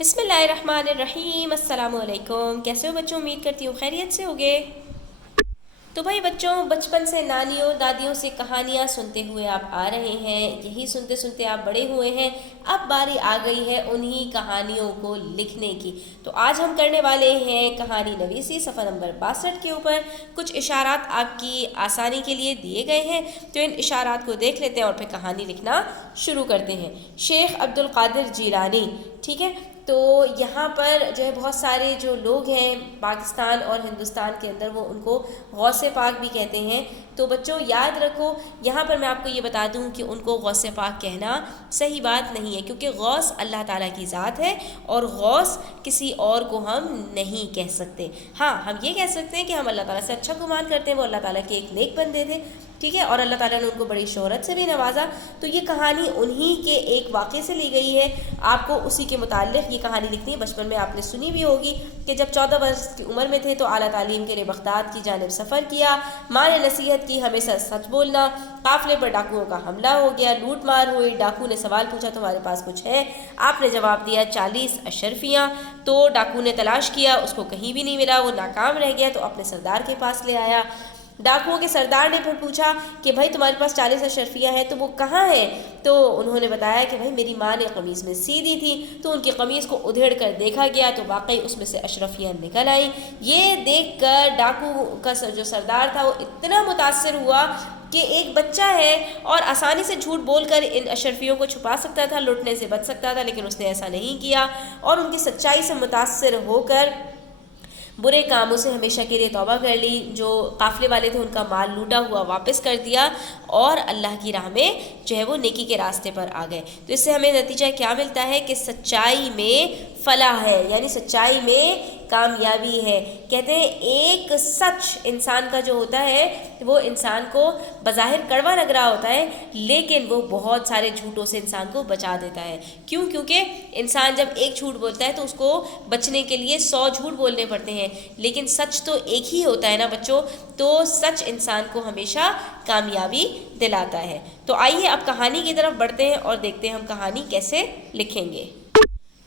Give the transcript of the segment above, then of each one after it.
بسم اللہ الرحمن الرحیم۔ السلام علیکم، کیسے ہو بچوں؟ امید کرتی ہوں خیریت سے ہوگے۔ تو بھائی بچوں، بچپن سے نانیوں دادیوں سے کہانیاں سنتے ہوئے آپ آ رہے ہیں، یہی سنتے سنتے آپ بڑے ہوئے ہیں۔ اب باری آ گئی ہے انہی کہانیوں کو لکھنے کی۔ تو آج ہم کرنے والے ہیں کہانی نویسی صفحہ نمبر 62 کے اوپر۔ کچھ اشارات آپ کی آسانی کے لیے دیے گئے ہیں، تو ان اشارات کو دیکھ لیتے ہیں اور پھر کہانی لکھنا شروع کرتے ہیں۔ شیخ عبد القادر جیلانی، ٹھیک ہے؟ تو یہاں پر جو ہے بہت سارے جو لوگ ہیں پاکستان اور ہندوستان کے اندر، وہ ان کو غوث پاک بھی کہتے ہیں۔ تو بچوں یاد رکھو، یہاں پر میں آپ کو یہ بتا دوں کہ ان کو غوث پاک کہنا صحیح بات نہیں ہے، کیونکہ غوث اللہ تعالیٰ کی ذات ہے اور غوث کسی اور کو ہم نہیں کہہ سکتے۔ ہاں، ہم یہ کہہ سکتے ہیں کہ ہم اللہ تعالیٰ سے اچھا گمان کرتے ہیں، وہ اللہ تعالیٰ کے ایک نیک بندے تھے، ٹھیک ہے، اور اللہ تعالیٰ نے ان کو بڑی شہرت سے بھی نوازا۔ تو یہ کہانی انہی کے ایک واقعے سے لی گئی ہے۔ آپ کو اسی کے متعلق یہ کہانی لکھنی ہے۔ بچپن میں آپ نے سنی بھی ہوگی کہ جب 14 برس کی عمر میں تھے تو اعلیٰ تعلیم کے لیے بغداد کی جانب سفر کیا۔ ماں نے نصیحت کی ہمیشہ سچ بولنا۔ قافلے پر ڈاکوؤں کا حملہ ہو گیا، لوٹ مار ہوئی۔ ڈاکو نے سوال پوچھا تمہارے پاس کچھ ہے؟ آپ نے جواب دیا 40 اشرفیاں۔ تو ڈاکو نے تلاش کیا، اس کو کہیں بھی نہیں ملا، وہ ناکام رہ گیا، تو اپنے سردار کے پاس لے آیا۔ ڈاکوؤں کے سردار نے پھر پوچھا کہ بھائی تمہارے پاس 40 اشرفیاں ہیں تو وہ کہاں ہیں؟ تو انہوں نے بتایا کہ بھائی میری ماں نے قمیص میں سی دی تھی۔ تو ان کی قمیص کو ادھیڑ کر دیکھا گیا تو واقعی اس میں سے اشرفیاں نکل آئیں۔ یہ دیکھ کر ڈاکو کا جو سردار تھا وہ اتنا متاثر ہوا کہ ایک بچہ ہے اور آسانی سے جھوٹ بول کر ان اشرفیوں کو چھپا سکتا تھا، لوٹنے سے بچ سکتا تھا، لیکن اس نے ایسا نہیں کیا اور ان کی سچائی سے متاثر ہو کر برے کاموں سے ہمیشہ کے لیے توبہ کر لی۔ جو قافلے والے تھے ان کا مال لوٹا ہوا واپس کر دیا اور اللہ کی راہ میں جو ہے وہ نیکی کے راستے پر آ گئے۔ تو اس سے ہمیں نتیجہ کیا ملتا ہے کہ سچائی میں فلاح ہے، یعنی سچائی میں کامیابی ہے۔ کہتے ہیں ایک سچ انسان کا جو ہوتا ہے وہ انسان کو بظاہر کڑوا لگ رہا ہوتا ہے، لیکن وہ بہت سارے جھوٹوں سے انسان کو بچا دیتا ہے۔ کیوں؟ کیونکہ انسان جب ایک جھوٹ بولتا ہے تو اس کو بچنے کے لیے 100 جھوٹ بولنے پڑتے ہیں، لیکن سچ تو ایک ہی ہوتا ہے نا بچوں۔ تو سچ انسان کو ہمیشہ کامیابی دلاتا ہے۔ تو آئیے اب کہانی کی طرف بڑھتے ہیں اور دیکھتے ہیں ہم کہانی کیسے لکھیں گے۔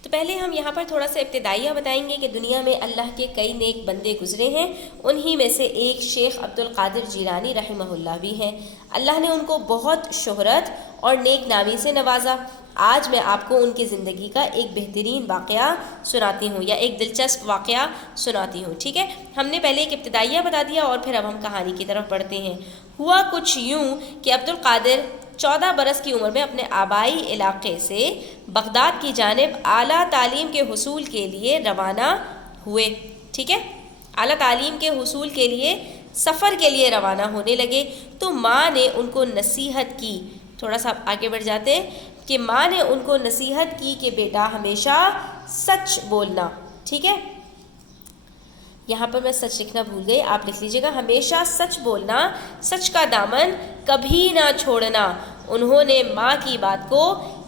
تو پہلے ہم یہاں پر تھوڑا سا ابتدائیہ بتائیں گے کہ دنیا میں اللہ کے کئی نیک بندے گزرے ہیں، انہی میں سے ایک شیخ عبد القادر جیلانی رحمہ اللہ بھی ہیں۔ اللہ نے ان کو بہت شہرت اور نیک نامی سے نوازا۔ آج میں آپ کو ان کی زندگی کا ایک بہترین واقعہ سناتی ہوں، یا ایک دلچسپ واقعہ سناتی ہوں، ٹھیک ہے؟ ہم نے پہلے ایک ابتدائیہ بتا دیا اور پھر اب ہم کہانی کی طرف بڑھتے ہیں۔ ہوا کچھ یوں کہ عبد القادر 14 برس کی عمر میں اپنے آبائی علاقے سے بغداد کی جانب اعلیٰ تعلیم کے حصول کے لیے روانہ ہوئے، ٹھیک ہے؟ اعلیٰ تعلیم کے حصول کے لیے سفر کے لیے روانہ ہونے لگے۔ تو ماں نے ان کو نصیحت کی، تھوڑا سا آگے بڑھ جاتے ہیں، کہ ماں نے ان کو نصیحت کی کہ بیٹا ہمیشہ سچ بولنا، ٹھیک ہے؟ یہاں پر میں سچ لکھنا بھول گئی، آپ لکھ لیجیے گا ہمیشہ سچ بولنا، سچ کا دامن کبھی نہ چھوڑنا۔ انہوں نے ماں کی بات کو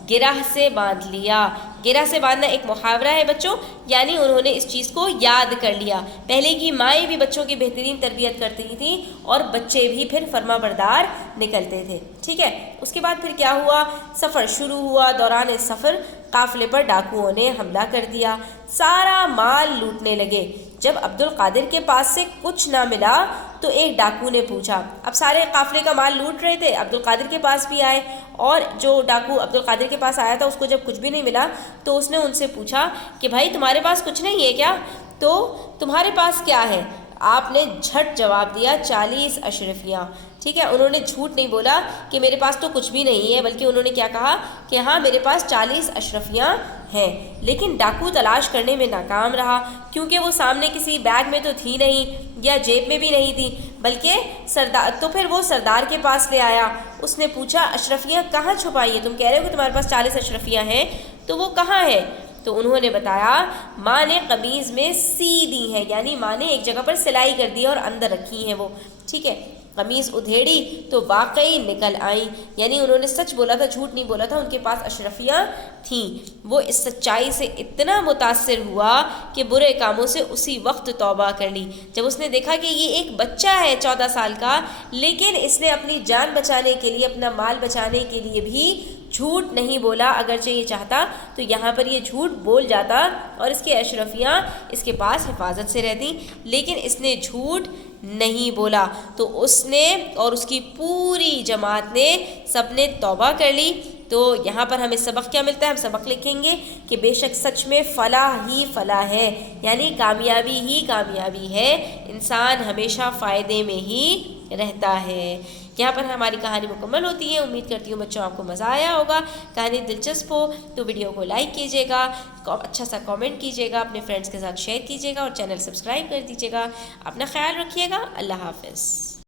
گرہ سے باندھ لیا۔ گرہ سے باندھنا ایک محاورہ ہے بچوں، یعنی انہوں نے اس چیز کو یاد کر لیا۔ پہلے کی مائیں بھی بچوں کی بہترین تربیت کرتی تھیں اور بچے بھی پھر فرما بردار نکلتے تھے، ٹھیک ہے؟ اس کے بعد پھر کیا ہوا؟ سفر شروع ہوا۔ دوران سفر قافلے پر ڈاکوؤں نے حملہ کر دیا، سارا مال لوٹنے لگے۔ جب عبد القادر کے پاس سے کچھ نہ ملا تو ایک ڈاکو نے پوچھا، اب سارے قافلے کا مال لوٹ رہے تھے، عبد القادر کے پاس بھی آئے، اور جو ڈاکو عبد القادر کے پاس آیا تھا اس کو جب کچھ بھی نہیں ملا تو اس نے ان سے پوچھا کہ بھائی تمہارے پاس کچھ نہیں ہے کیا؟ تو تمہارے پاس کیا ہے؟ آپ نے جھٹ جواب دیا 40 اشرفیاں، ٹھیک ہے؟ انہوں نے جھوٹ نہیں بولا کہ میرے پاس تو کچھ بھی نہیں ہے، بلکہ انہوں نے کیا کہا کہ ہاں میرے پاس 40 اشرفیاں ہیں۔ لیکن ڈاکو تلاش کرنے میں ناکام رہا، کیونکہ وہ سامنے کسی بیگ میں تو تھی نہیں یا جیب میں بھی نہیں تھی، بلکہ تو پھر وہ سردار کے پاس لے آیا۔ اس نے پوچھا اشرفیاں کہاں چھپائی ہیں؟ تم کہہ رہے ہو کہ تمہارے پاس 40 اشرفیاں ہیں، تو وہ کہاں ہے؟ تو انہوں نے بتایا ماں نے قمیض میں سی دی ہے، یعنی ماں نے ایک جگہ پر سلائی کر دی اور اندر رکھی ہیں وہ، ٹھیک ہے؟ قمیض ادھیڑی تو واقعی نکل آئیں، یعنی انہوں نے سچ بولا تھا، جھوٹ نہیں بولا تھا، ان کے پاس اشرفیاں تھیں۔ وہ اس سچائی سے اتنا متاثر ہوا کہ برے کاموں سے اسی وقت توبہ کر لی۔ جب اس نے دیکھا کہ یہ ایک بچہ ہے 14 سال کا، لیکن اس نے اپنی جان بچانے کے لیے، اپنا مال بچانے کے لیے بھی جھوٹ نہیں بولا، اگرچہ یہ چاہتا تو یہاں پر یہ جھوٹ بول جاتا اور اس کے اشرفیاں اس کے پاس حفاظت سے رہتی، لیکن اس نے جھوٹ نہیں بولا تو اس نے اور اس کی پوری جماعت نے سب نے توبہ کر لی۔ تو یہاں پر ہمیں سبق کیا ملتا ہے؟ ہم سبق لکھیں گے کہ بے شک سچ میں فلاح ہی فلاح ہے، یعنی کامیابی ہی کامیابی ہے، انسان ہمیشہ فائدے میں ہی رہتا ہے۔ یہاں پر ہماری کہانی مکمل ہوتی ہے۔ امید کرتی ہوں بچوں آپ کو مزہ آیا ہوگا۔ کہانی دلچسپ ہو تو ویڈیو کو لائک کیجیے گا، اچھا سا کامنٹ کیجیے گا، اپنے فرینڈس کے ساتھ شیئر کیجیے گا اور چینل سبسکرائب کر دیجیے گا۔ اپنا خیال رکھیے گا۔ اللہ حافظ۔